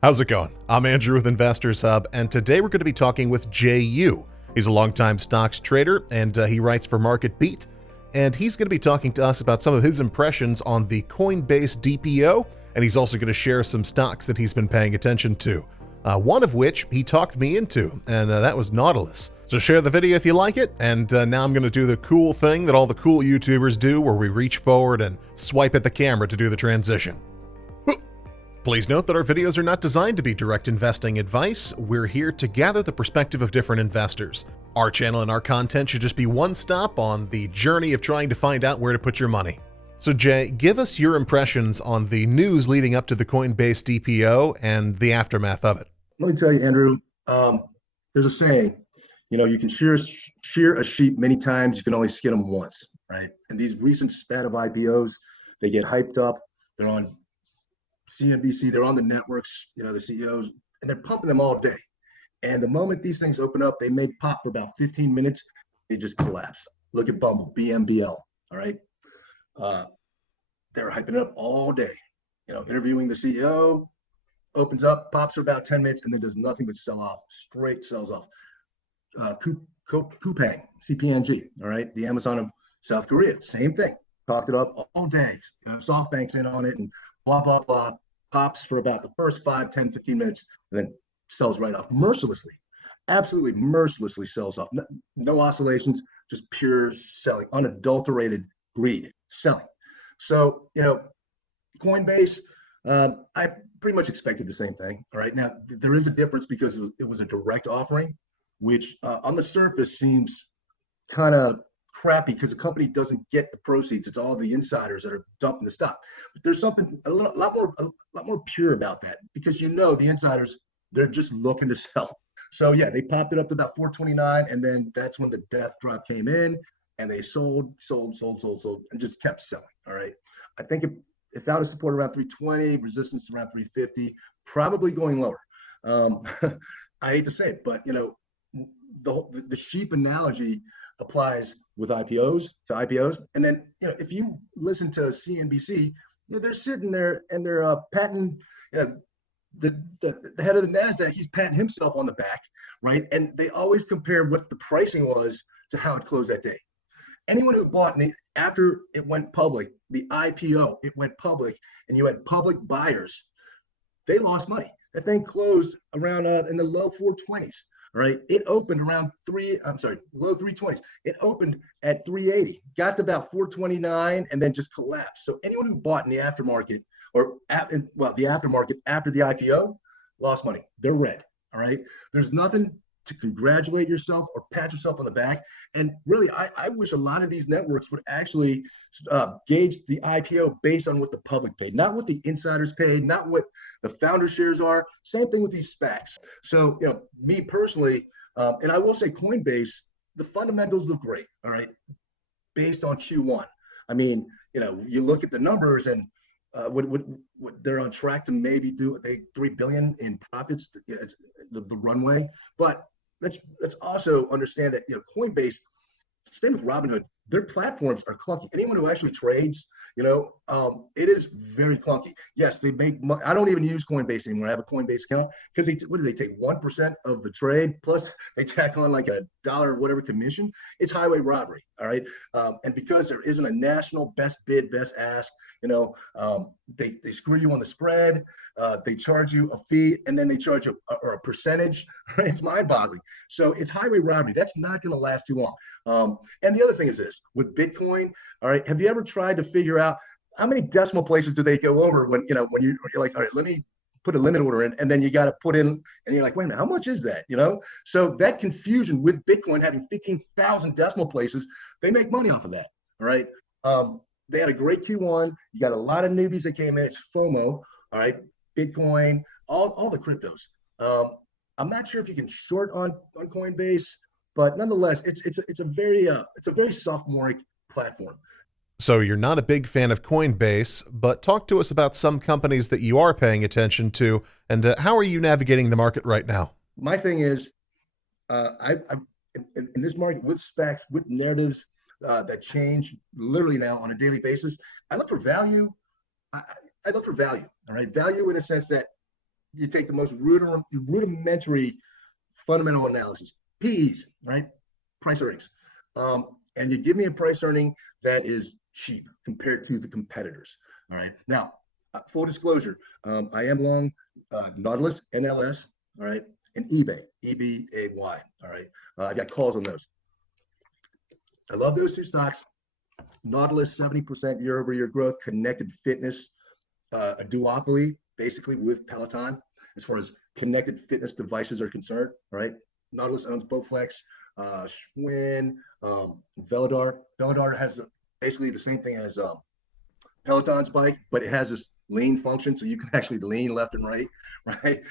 How's it going? I'm Andrew with Investors Hub, and today we're going to be talking with Jea Yu. He's a longtime stocks trader, and he writes for MarketBeat. And he's going to be talking to us about some of his impressions on the Coinbase DPO, and he's also going to share some stocks that he's been paying attention to. One of which he talked me into, and that was Nautilus. So share the video if you like it, and now I'm going to do the cool thing that all the cool YouTubers do, where we reach forward and swipe at the camera to do the transition. Please note that our videos are not designed to be direct investing advice. We're here to gather the perspective of different investors. Our channel and our content should just be one stop on the journey of trying to find out where to put your money. So Jay, give us your impressions on the news leading up to the Coinbase DPO and the aftermath of it. Let me tell you, Andrew, there's a saying, you can shear a sheep many times, you can only skin them once, right? And these recent spat of IPOs, they get hyped up, they're on CNBC, they're on the networks, the CEOs, and they're pumping them all day. And the moment these things open up, they may pop for about 15 minutes, they just collapse. Look at Bumble, BMBL, all right? They're hyping it up all day, interviewing the CEO, opens up, pops for about 10 minutes, and then does nothing but sell off, straight sells off. Coupang, CPNG, all right? The Amazon of South Korea, same thing. Talked it up all day. SoftBank's in on it, and blah, blah, blah, pops for about the first 5, 10, 15 minutes, and then sells right off mercilessly, absolutely mercilessly sells off. No oscillations, just pure selling, unadulterated greed, selling. So, Coinbase, I pretty much expected the same thing. All right. Now, there is a difference because it was a direct offering, which on the surface seems kind of crappy because the company doesn't get the proceeds. It's all the insiders that are dumping the stock. But there's something a lot more pure about that because the insiders, they're just looking to sell. So yeah, they popped it up to about 429, and then that's when the death drop came in, and they sold, and just kept selling. All right. I think it found a support around 320, resistance around 350, probably going lower. I hate to say it, but the sheep analogy applies with IPOs. And then, if you listen to CNBC, they're sitting there and they're patting, the head of the NASDAQ, he's patting himself on the back, right? And they always compare what the pricing was to how it closed that day. Anyone who bought after it went public, the IPO, it went public, and you had public buyers, they lost money. That thing closed around in the low 420s. Right, it opened around low 320s. It opened at 380, got to about 429, and then just collapsed. So anyone who bought in the aftermarket, the aftermarket after the IPO, lost money. They're red. All right, there's nothing to congratulate yourself or pat yourself on the back. And really, I wish a lot of these networks would actually gauge the IPO based on what the public paid, not what the insiders paid, not what the founder shares are. Same thing with these SPACs. So, me personally, and I will say Coinbase, the fundamentals look great, all right, based on Q1. I mean, you look at the numbers and what they're on track to maybe do $3 billion in profits. It's the runway, but let's also understand that Coinbase, same with Robinhood, their platforms are clunky. Anyone who actually trades, it is very clunky. Yes, they make money. I don't even use Coinbase anymore. I have a Coinbase account because what do they take 1% of the trade plus they tack on like $1 or whatever commission? It's highway robbery. All right, and because there isn't a national best bid, best ask, they screw you on the spread. They charge you a fee, and then they charge you a percentage. Right? It's mind-boggling. So it's highway robbery. That's not going to last too long. And the other thing is this: with Bitcoin, all right, have you ever tried to figure out how many decimal places do they go over when you're like, all right, let me put a limit order in, and then you got to put in, and you're like, wait a minute, how much is that? So that confusion with Bitcoin having 15,000 decimal places, they make money off of that. All right. They had a great Q1. You got a lot of newbies that came in. It's FOMO. All right. Bitcoin, all the cryptos. I'm not sure if you can short on Coinbase, but nonetheless, it's a very sophomoric platform. So you're not a big fan of Coinbase, but talk to us about some companies that you are paying attention to, and how are you navigating the market right now? My thing is, in this market with SPACs, with narratives that change literally now on a daily basis, I look for value. I look for value. All right, value in a sense that you take the most rudimentary fundamental analysis, PEs, right? Price earnings. And you give me a price earning that is cheap compared to the competitors. All right. Now, full disclosure, I am long Nautilus, NLS, all right, and eBay, EBAY. All right. I got calls on those. I love those two stocks. Nautilus, 70% year-over-year growth, connected fitness, a duopoly, basically with Peloton, as far as connected fitness devices are concerned. All right. Nautilus owns Bowflex, Schwinn, Veladar. Veladar has basically the same thing as Peloton's bike, but it has this lean function, so you can actually lean left and right, right?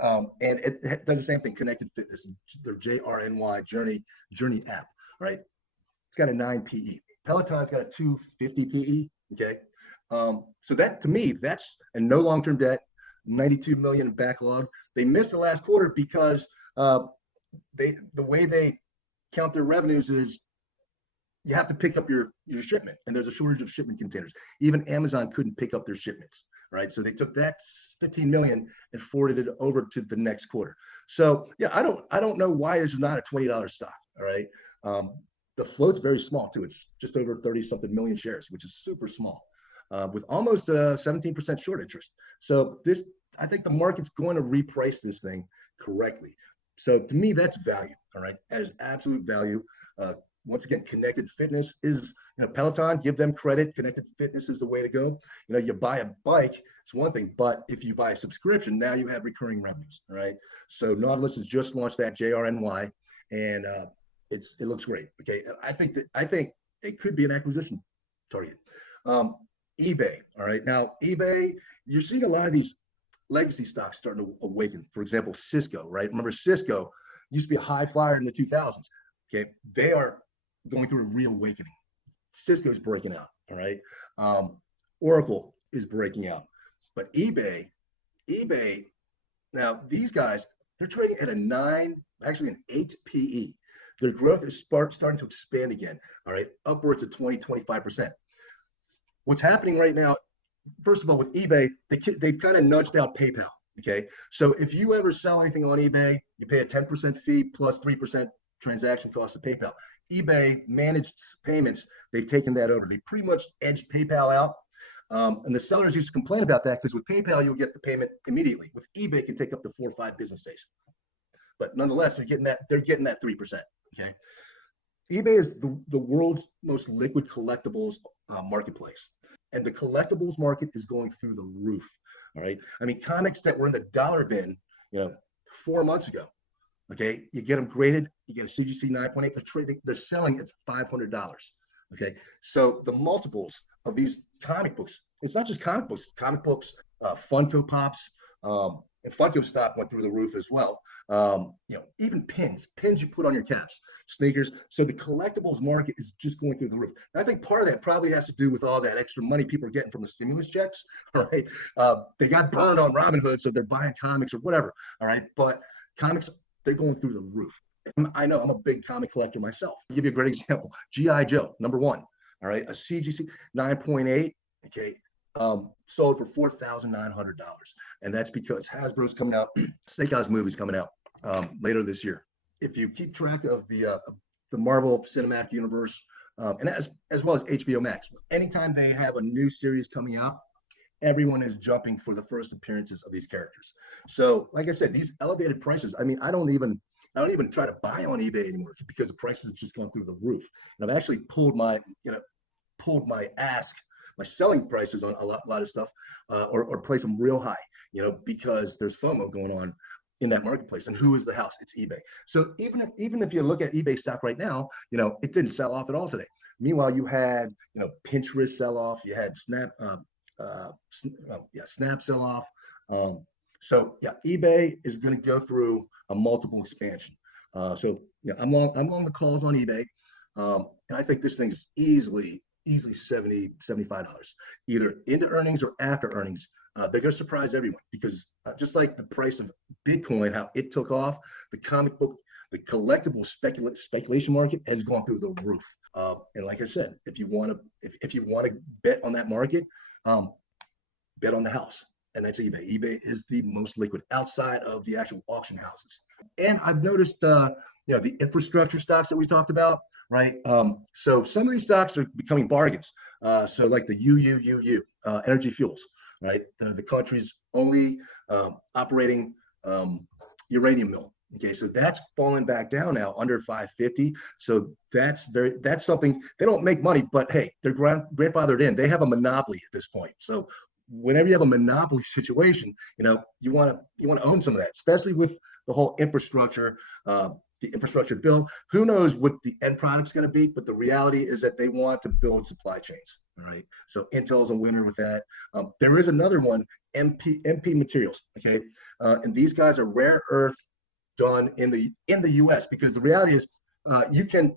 And it does the same thing, connected fitness, their JRNY Journey app, right? It's got a 9 PE. Peloton's got a 250 PE, okay? So that, to me, that's a no long-term debt, 92 million in backlog. They missed the last quarter because the way they count their revenues is you have to pick up your shipment, and there's a shortage of shipment containers. Even Amazon couldn't pick up their shipments, right? So they took that 15 million and forwarded it over to the next quarter. So yeah, I don't know why this is not a $20 stock. All right, the float's very small too. It's just over 30 something million shares, which is super small, with almost a 17% short interest. So this, I think the market's going to reprice this thing correctly. So to me, that's value. All right, that is absolute value. Once again, connected fitness is, Peloton, give them credit. Connected fitness is the way to go. You buy a bike, it's one thing, but if you buy a subscription, now you have recurring revenues, all right? So Nautilus has just launched that JRNY, and it looks great. Okay, I think it could be an acquisition target. eBay, all right. Now eBay, you're seeing a lot of these legacy stocks starting to awaken. For example, Cisco, right? Remember Cisco used to be a high flyer in the 2000s. Okay, they are going through a reawakening. Cisco's breaking out, all right? Oracle is breaking out. But eBay, now these guys, they're trading at a 9, actually an 8 PE. Their growth is starting to expand again, all right? Upwards of 20, 25%. What's happening right now, first of all, with eBay, they've kind of nudged out PayPal, okay? So if you ever sell anything on eBay, you pay a 10% fee plus 3% transaction cost of PayPal. eBay managed payments, they've taken that over. They pretty much edged PayPal out. And the sellers used to complain about that because with PayPal, you'll get the payment immediately. With eBay, it can take up to 4 or 5 business days. But nonetheless, they're getting that 3%. Okay. eBay is the world's most liquid collectibles marketplace. And the collectibles market is going through the roof. All right. I mean, comics that were in the dollar bin, 4 months ago. Okay, you get them graded, you get a CGC 9.8, they're selling at $500. Okay, so the multiples of these comic books, it's not just comic books, Funko Pops, and Funko stock went through the roof as well. Even pins you put on your caps, sneakers. So the collectibles market is just going through the roof. And I think part of that probably has to do with all that extra money people are getting from the stimulus checks. All right, they got burned on Robinhood, so they're buying comics or whatever. All right, but comics, they're going through the roof. I know I'm a big comic collector myself. I'll give you a great example. G.I. Joe, #1. All right, a CGC 9.8. Okay, sold for $4,900, and that's because Hasbro's coming out. Steakhouse movie's coming out later this year. If you keep track of the Marvel Cinematic Universe, and as well as HBO Max, anytime they have a new series coming out, everyone is jumping for the first appearances of these characters. So, like I said, these elevated prices. I mean, I don't even try to buy on eBay anymore because the prices have just gone through the roof. And I've actually pulled my selling prices on a lot of stuff, or place them real high, because there's FOMO going on in that marketplace. And who is the house? It's eBay. So even if you look at eBay stock right now, it didn't sell off at all today. Meanwhile, you had Pinterest sell off, you had Snap sell off. So yeah, eBay is going to go through a multiple expansion. So yeah, I'm on the calls on eBay, and I think this thing is easily $70, $75, either into earnings or after earnings. They're going to surprise everyone because just like the price of Bitcoin, how it took off, the comic book, the collectible speculation market has gone through the roof. And like I said, if you want to bet on that market, bet on the house. and that's eBay. eBay is the most liquid outside of the actual auction houses. And I've noticed, the infrastructure stocks that we talked about, right? So some of these stocks are becoming bargains. So like the UUUU, Energy Fuels, right? The country's only operating uranium mill. Okay, so that's falling back down now under 550. So that's something they don't make money, but hey, they're grandfathered in. They have a monopoly at this point. So whenever you have a monopoly situation, you want to own some of that, especially with the whole infrastructure, the infrastructure bill. Who knows what the end product's going to be, but the reality is that they want to build supply chains. All right. So Intel's a winner with that. There is another one, MP Materials. Okay, and these guys are rare earth done in the U.S. because the reality is you can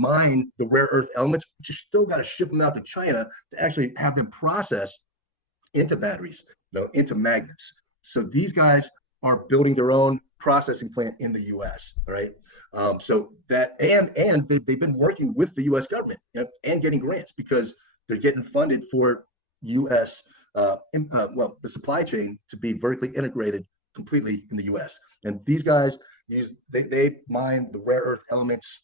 mine the rare earth elements, but you still got to ship them out to China to actually have them processed into batteries, into magnets. So these guys are building their own processing plant in the U.S. All right. So that and they've been working with the U.S. government and getting grants because they're getting funded for U.S. The supply chain to be vertically integrated completely in the U.S. And these guys they mine the rare earth elements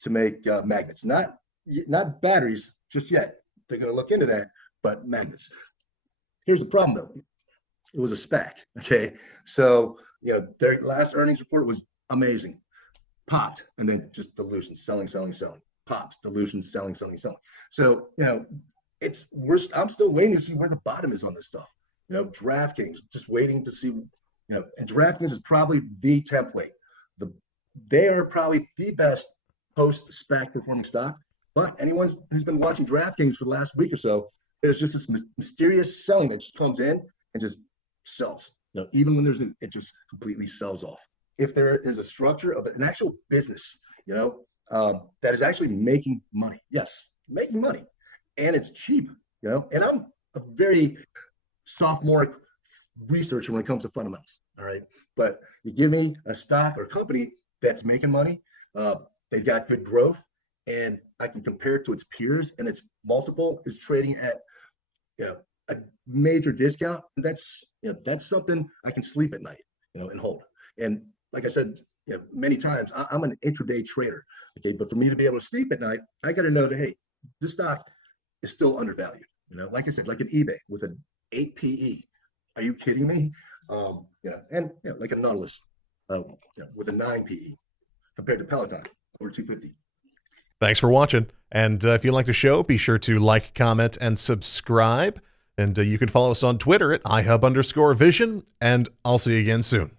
to make magnets, not batteries just yet. They're going to look into that, but magnets. Here's the problem though. It was a SPAC. Okay, so their last earnings report was amazing, popped, and then just dilution, selling, pops, dilution, selling. So I'm still waiting to see where the bottom is on this stuff. DraftKings, just waiting to see. And DraftKings is probably the template. They are probably the best post-SPAC performing stock. But anyone who's been watching DraftKings for the last week or so, there's just this mysterious selling that just comes in and just sells. Even when it just completely sells off. If there is a structure of an actual business, that is actually making money. Yes, making money, and it's cheap. And I'm a very sophomoric researcher when it comes to fundamentals. All right, but you give me a stock or company that's making money, they've got good growth, and I can compare it to its peers, and its multiple is trading at a major discount. That's something I can sleep at night, and hold. And like I said, many times, I'm an intraday trader. Okay, but for me to be able to sleep at night, I got to know that hey, this stock is still undervalued. Like I said, like an eBay with an 8 PE. Are you kidding me? Like a Nautilus with a 9 PE compared to Peloton over 250. Thanks for watching. And if you like the show, be sure to like, comment, and subscribe. And you can follow us on Twitter at iHub_Vision. And I'll see you again soon.